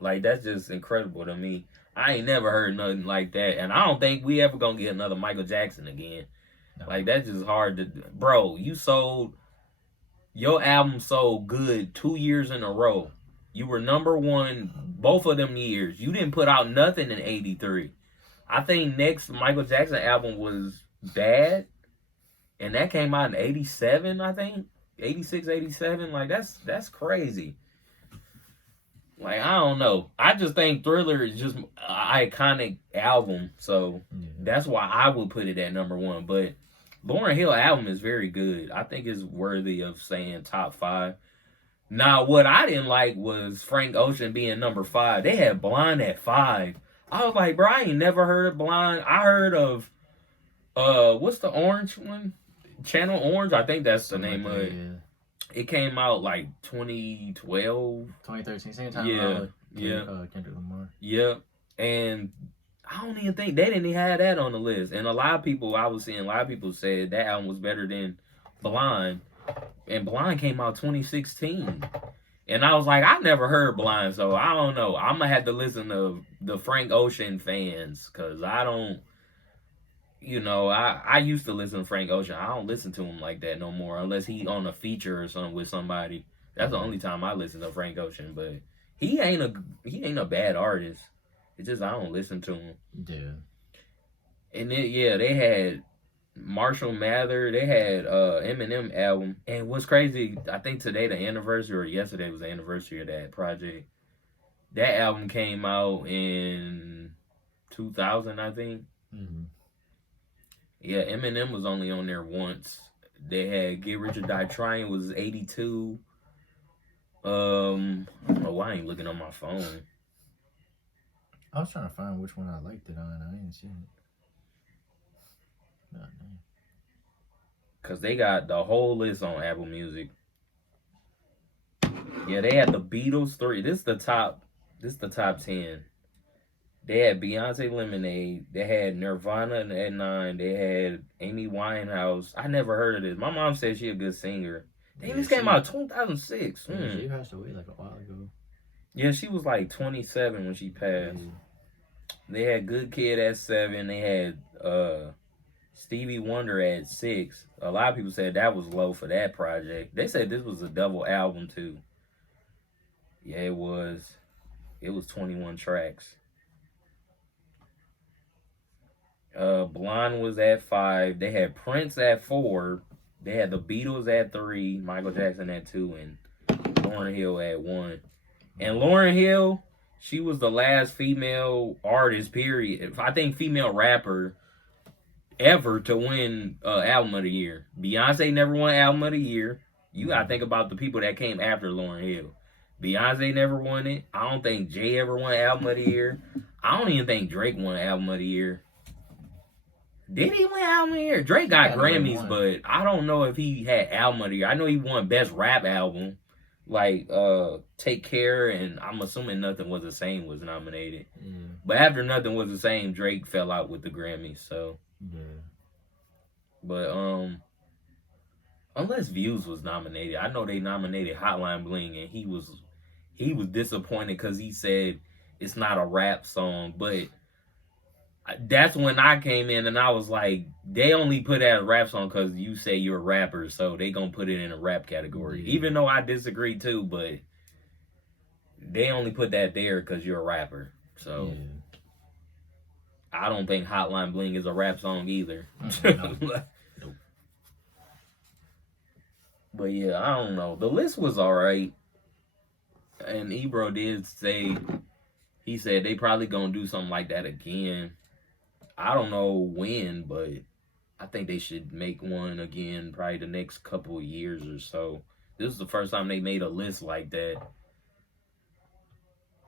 Like, that's just incredible to me. I ain't never heard nothing like that. And I don't think we ever gonna get another Michael Jackson again. No. Like, that's just hard to... Bro, your album sold good 2 years in a row. You were number one both of them years. You didn't put out nothing in 83. I think next Michael Jackson album was Bad. And that came out in 87, I think. 86, 87. Like, that's crazy. Like, I don't know. I just think Thriller is just an iconic album. So, that's why I would put it at number one. But Lauryn Hill album is very good. I think it's worthy of saying top 5. Now, what I didn't like was Frank Ocean being number 5. They had Blonde at 5. I was like, bro, I ain't never heard of Blonde. I heard of, what's the orange one? Channel Orange? I think that's the name of it. Yeah. It came out like 2012. 2013, same time. Kendrick Lamar. Yep. And I don't even think they didn't even have that on the list. And a lot of people said that album was better than Blind. And Blind came out 2016. And I was like, I never heard Blind, so I don't know. I'm going to have to listen to the Frank Ocean fans, because I don't, I used to listen to Frank Ocean. I don't listen to him like that no more, unless he on a feature or something with somebody. That's the only time I listen to Frank Ocean, but he ain't a bad artist. It's just I don't listen to him. Yeah. And then, they had Marshall Mather. They had Eminem album. And what's crazy, I think today the anniversary, or yesterday was the anniversary of that project. That album came out in 2000, I think. Mm-hmm. Yeah, Eminem was only on there once. They had Get Rich or Die Trying was 82. I don't know why I ain't looking on my phone. I was trying to find which one I liked it on. I didn't see it. No. Cause they got the whole list on Apple Music. Yeah, they had the Beatles 3. This is the top 10. They had Beyonce Lemonade. They had Nirvana at 9. They had Amy Winehouse. I never heard of this. My mom said she a good singer. This came out 2006. She passed away like a while ago. Yeah, she was like 27 when she passed. They had Good Kid at 7. They had Stevie Wonder at 6. A lot of people said that was low for that project. They said this was a double album too. Yeah, it was. It was 21 tracks. Blonde was at 5. They had Prince at 4. They had the Beatles at 3. Michael Jackson at 2. And Lauryn Hill at 1. And Lauryn Hill, she was the last female artist, period. I think female rapper ever to win Album of the Year. Beyonce never won Album of the Year. You gotta think about the people that came after Lauryn Hill. Beyonce never won it. I don't think Jay ever won Album of the Year. I don't even think Drake won Album of the Year. Did he win Album of the Year? Drake got Grammys, but I don't know if he had Album of the Year. I know he won Best Rap Album. Like, Take Care, and I'm assuming Nothing Was the Same was nominated. Yeah. But after Nothing Was the Same, Drake fell out with the Grammys, so. Yeah. But, unless Views was nominated. I know they nominated Hotline Bling, and he was disappointed because he said it's not a rap song, but that's when I came in and I was like, they only put out a rap song because you say you're a rapper, so they gonna put it in a rap category. Yeah. Even though I disagree too, but they only put that there because you're a rapper. So yeah. I don't think Hotline Bling is a rap song either. No. Nope. But yeah, I don't know. The list was alright. And Ebro did say, he said they probably gonna do something like that again. I don't know when, but I think they should make one again probably the next couple of years or so. This is the first time they made a list like that.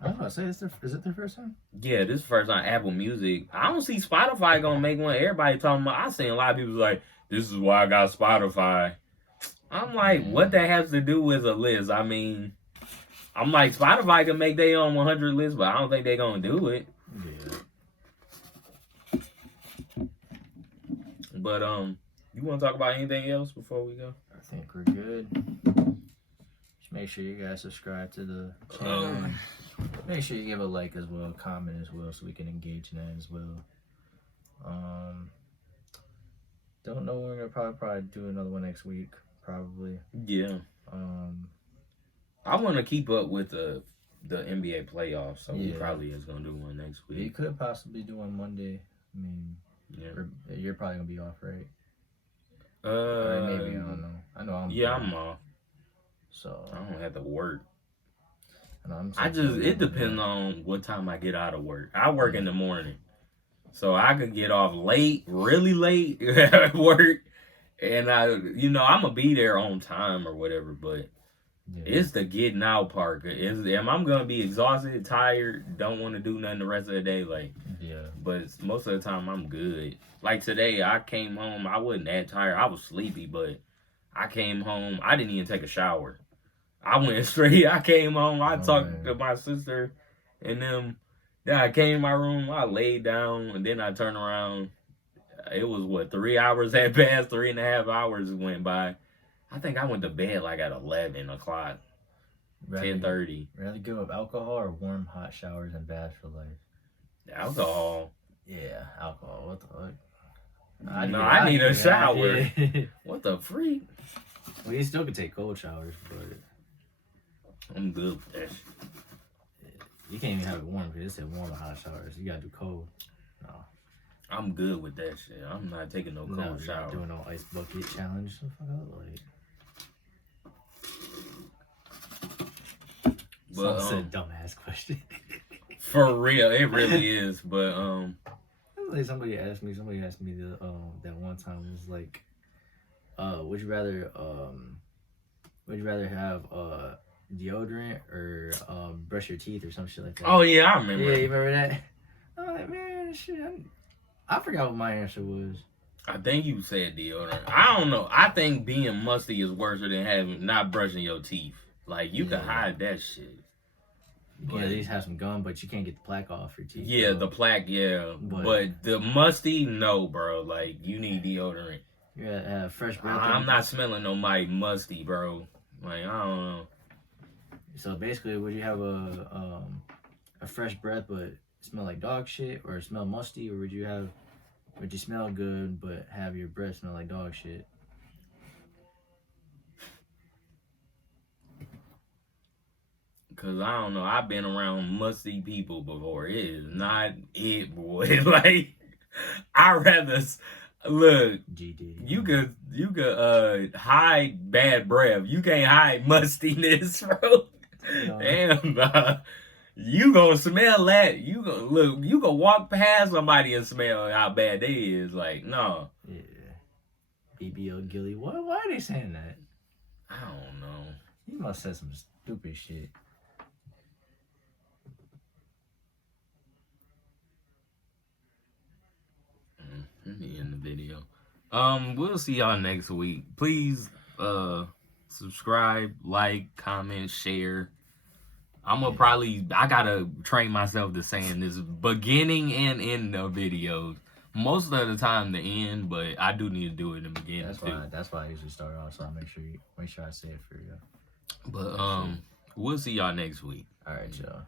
I was about to say, is it their first time? Yeah, this is the first time Apple Music. I don't see Spotify gonna make one. Everybody talking about, I seen a lot of people like, this is why I got Spotify. I'm like, what that has to do with a list? I mean, I'm like, Spotify can make their own 100 list, but I don't think they're gonna do it. Yeah. But you want to talk about anything else before we go? I think we're good. Just make sure you guys subscribe to the channel. And make sure you give a like as well, comment as well, so we can engage in that as well. Don't know when we're gonna probably do another one next week. Probably. Yeah. I want to keep up with the NBA playoffs, so we probably is gonna do one next week. You could possibly do one Monday. I mean, you're probably gonna be off, right? Or maybe I don't know. I know I'm off. So I don't have to work. And it depends on what time I get out of work. I work in the morning, so I could get off late, really late at work, and I'm gonna be there on time or whatever. But it's the getting out part. Am I gonna be exhausted, tired, don't want to do nothing the rest of the day? But most of the time I'm good. Like today, I came home. I wasn't that tired. I was sleepy, but I came home. I didn't even take a shower. I went straight. I came home. I talked to my sister and them. Then I came in my room. I laid down, and then I turned around. It was 3 hours had passed. 3.5 hours went by. I think I went to bed like at 11 o'clock, 10:30. Rather give up alcohol or warm, hot showers and baths for life? Alcohol. Yeah, alcohol. What the fuck? I need a shower. What the freak? Well, you still can take cold showers, but I'm good with that shit. You can't even have it warm because it said warm and hot showers. You gotta do cold. No. I'm good with that shit. I'm not taking no cold shower. Not doing no ice bucket challenge. So fuck out, like. That's a dumbass question. For real, it really is. But like somebody asked me the that one time, was like, would you rather have deodorant or brush your teeth or some shit like that? Oh yeah, I remember. Yeah, you remember that? I'm like, man, shit. I forgot what my answer was. I think you said deodorant. I don't know. I think being musty is worse than not brushing your teeth. Like you can hide that shit. You can at least have some gum, but you can't get the plaque off your teeth. Yeah, the plaque, but the musty, no, bro. Like you need deodorant. Yeah, fresh breath. I'm not smelling no musty, bro. Like I don't know. So basically, would you have a fresh breath but smell like dog shit, or smell musty, or would you smell good but have your breath smell like dog shit? Cause I don't know, I've been around musty people before. It is not it, boy. Like I rather look. GD. You could hide bad breath. You can't hide mustiness, bro. Damn, you gonna smell that. You gonna walk past somebody and smell how bad they is. Like, no. Yeah. BBL Gilly. Why are they saying that? I don't know. He must have said some stupid shit. Let me end the video. We'll see y'all next week. Please, subscribe, like, comment, share. I gotta train myself to saying this beginning and end of videos. Most of the time the end, but I do need to do it in the beginning too. That's why I usually start off, so I make sure I say it for you. But we'll see y'all next week. All right, y'all.